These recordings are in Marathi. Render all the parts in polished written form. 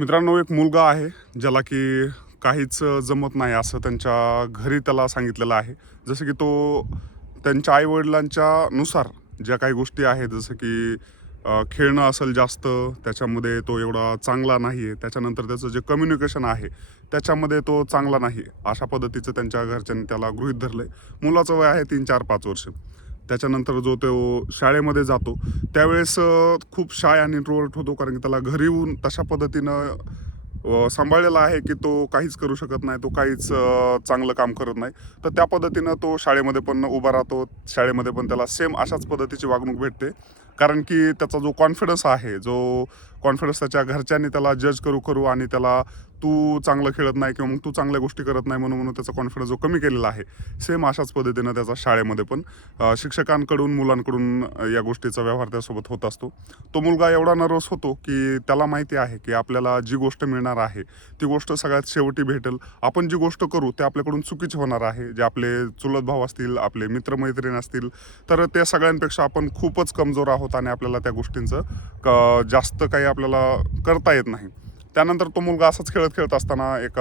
मित्रांनो, एक मुलगा आहे ज्याला की काहीच जमत नाही असं त्यांच्या घरी त्याला सांगितलेलं आहे. जसं की तो त्यांच्या आई-वडिलांच्या नुसार ज्या काही गोष्टी आहेत, जसं की खेळणं असेल जास्त, त्याच्यामध्ये तो एवढा चांगला नाही आहे. त्याच्यानंतर त्याचं जे कम्युनिकेशन आहे, त्याच्यामध्ये तो चांगला नाही आहे. अशा पद्धतीचं त्यांच्या घरच्यांनी त्याला गृहीत धरलं आहे. मुलाचं वय आहे 3, 4, 5 वर्ष. त्याच्यानंतर जो तो शाळेमध्ये जातो, त्यावेळेस खूप शाय आणि इंट्रोव्हर्ट होतो, कारण की त्याला घरी येऊन तशा पद्धतीनं सांभाळलेला आहे की तो काहीच करू शकत नाही, तो काहीच चांगलं काम करत नाही. तर त्या पद्धतीनं तो शाळेमध्ये पण उभा राहतो. शाळेमध्ये पण त्याला सेम अशाच पद्धतीची वागणूक भेटते. कारण की त्याचा जो कॉन्फिडन्स आहे, जो कॉन्फिडन्स त्याच्या घरच्यांनी त्याला जज करू आणि त्याला तू चांगलं खेळत नाही किंवा मग तू चांगल्या गोष्टी करत नाही म्हणून त्याचा कॉन्फिडन्स जो कमी केलेला आहे, सेम अशाच पद्धतीनं त्याचा शाळेमध्ये पण शिक्षकांकडून, मुलांकडून या गोष्टीचा व्यवहार त्यासोबत होत असतो. तो मुलगा एवढा नर्वस होतो की त्याला माहिती आहे की आपल्याला जी गोष्ट मिळणार आहे, ती गोष्ट सगळ्यात शेवटी भेटेल. आपण जी गोष्ट करू ते आपल्याकडून चुकीची होणार आहे. जे आपले चुलत भाऊ असतील, आपले मित्रमैत्रीण असतील, तर त्या सगळ्यांपेक्षा आपण खूपच कमजोर आहोत आणि आपल्याला त्या गोष्टींचं जास्त काही आपल्याला करता येत नाही. त्यानंतर तो मुलगा असाच खेळत असताना एक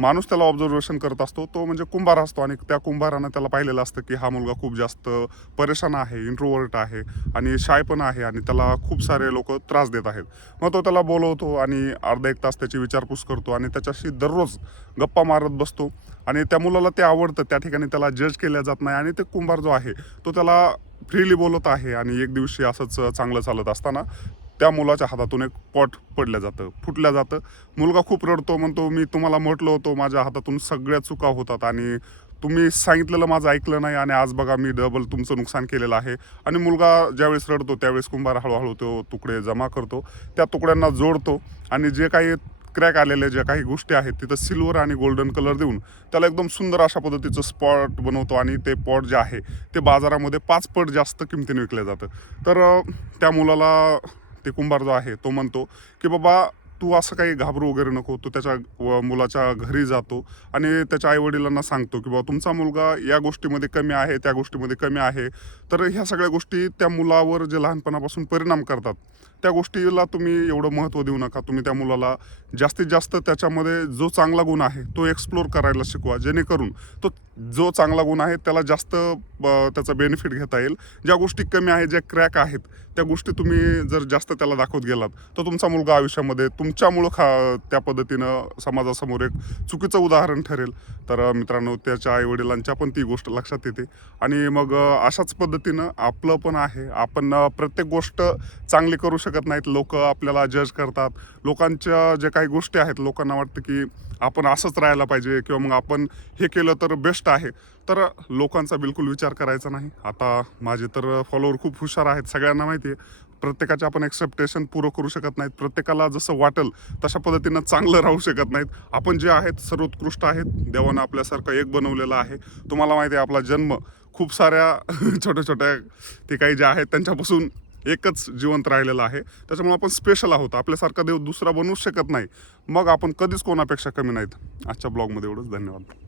माणूस त्याला ऑब्झर्वेशन करत असतो. तो म्हणजे कुंभार असतो आणि त्या कुंभारानं त्याला पाहिलेलं असतं की हा मुलगा खूप जास्त परेशान आहे, इंट्रोव्हर्ट आहे आणि शाय पण आहे आणि त्याला खूप सारे लोक त्रास देत आहेत. मग तो त्याला बोलवतो आणि अर्धा एक तास त्याची विचारपूस करतो आणि त्याच्याशी दररोज गप्पा मारत बसतो. आणि त्या मुलाला ते आवडतं. त्या ठिकाणी त्याला जज केल्या जात नाही आणि ते कुंभार जो आहे तो त्याला फ्रीली बोलत आहे. आणि एक दिवशी असंच चांगलं चालत असताना त्या मुलाच्या हातातून एक पॉट फुटल्या जातं. मुलगा खूप रडतो, म्हणतो मी तुम्हाला म्हटलं होतं माझ्या हातातून सगळ्या चुका होतात आणि तुम्ही सांगितलेलं माझं ऐकलं नाही आणि आज बघा मी डबल तुमचं नुकसान केलेलं आहे. आणि मुलगा ज्यावेळेस रडतो त्यावेळेस कुंभार हळूहळू तो तुकडे जमा करतो, त्या तुकड्यांना जोडतो आणि जे काही क्रॅक आलेले ज्या काही गोष्टी आहेत तिथं सिल्वर आणि गोल्डन कलर देऊन त्याला एकदम सुंदर अशा पद्धतीचं स्पॉट बनवतो आणि ते पॉट जे आहे ते बाजारामध्ये 5 पट जास्त किमतीने विकलं जातं. तर त्या मुलाला ते कुंभार जो आहे तो म्हणतो की बाबा तू असं काही घाबरू वगैरे नको. तो त्याच्या मुलाच्या घरी जातो आणि त्याच्या आईवडिलांना सांगतो की बाबा तुमचा मुलगा या गोष्टीमध्ये कमी आहे, त्या गोष्टीमध्ये कमी आहे. तर ह्या सगळ्या गोष्टी त्या मुलावर जे लहानपणापासून परिणाम करतात, त्या गोष्टीला तुम्ही एवढं महत्त्व देऊ नका. तुम्ही त्या मुलाला जास्तीत जास्त त्याच्यामध्ये जो चांगला गुण आहे तो एक्सप्लोर करायला शिकवा, जेणेकरून तो जो चांगला गुण आहे त्याला जास्त त्याचा बेनिफिट घेता येईल. ज्या गोष्टी कमी आहेत, ज्या क्रॅक आहेत, त्या गोष्टी तुम्ही जर जास्त त्याला दाखवत गेलात तर तुमचा मुलगा आयुष्यामध्ये तुमच्यामुळं त्या पद्धतीनं समाजासमोर एक चुकीचं उदाहरण ठरेल. तर मित्रांनो, त्याच्या आईवडिलांच्या पण ती गोष्ट लक्षात येते. आणि मग अशाच पद्धतीनं आपलं पण आहे. आपण प्रत्येक गोष्ट चांगली करू शकत नाहीत. लोक आपल्याला जज करतात. लोकांच्या ज्या काही गोष्टी आहेत, लोकांना वाटतं की आपण असंच राहायला पाहिजे किंवा मग आपण हे केलं तर बेस्ट आहे. तर लोकांचा बिलकुल विचार करायचा नाही. आता माझे तर फॉलोअर खूप हुशार आहेत, सगळ्यांना माहिती आहे. प्रत्येकाचे आपण एक्सेप्टेशन पुरं करू शकत नाहीत. प्रत्येकाला जसं वाटेल तशा पद्धतीनं चांगलं राहू शकत नाहीत. आपण जे आहेत सर्वोत्कृष्ट आहेत. देवानं आपल्यासारखं एक बनवलेलं आहे. तुम्हाला माहिती आहे आपला जन्म खूप साऱ्या छोट्या छोट्या ते काही जे आहेत त्यांच्यापासून एकच जिवंत राहिलेलं आहे. त्याच्यामुळे आपण स्पेशल आहोत. आपल्यासारखा देव दुसरा बनवूच शकत नाही. मग आपण कधीच कोणापेक्षा कमी नाहीत. आजच्या ब्लॉगमध्ये एवढंच. धन्यवाद.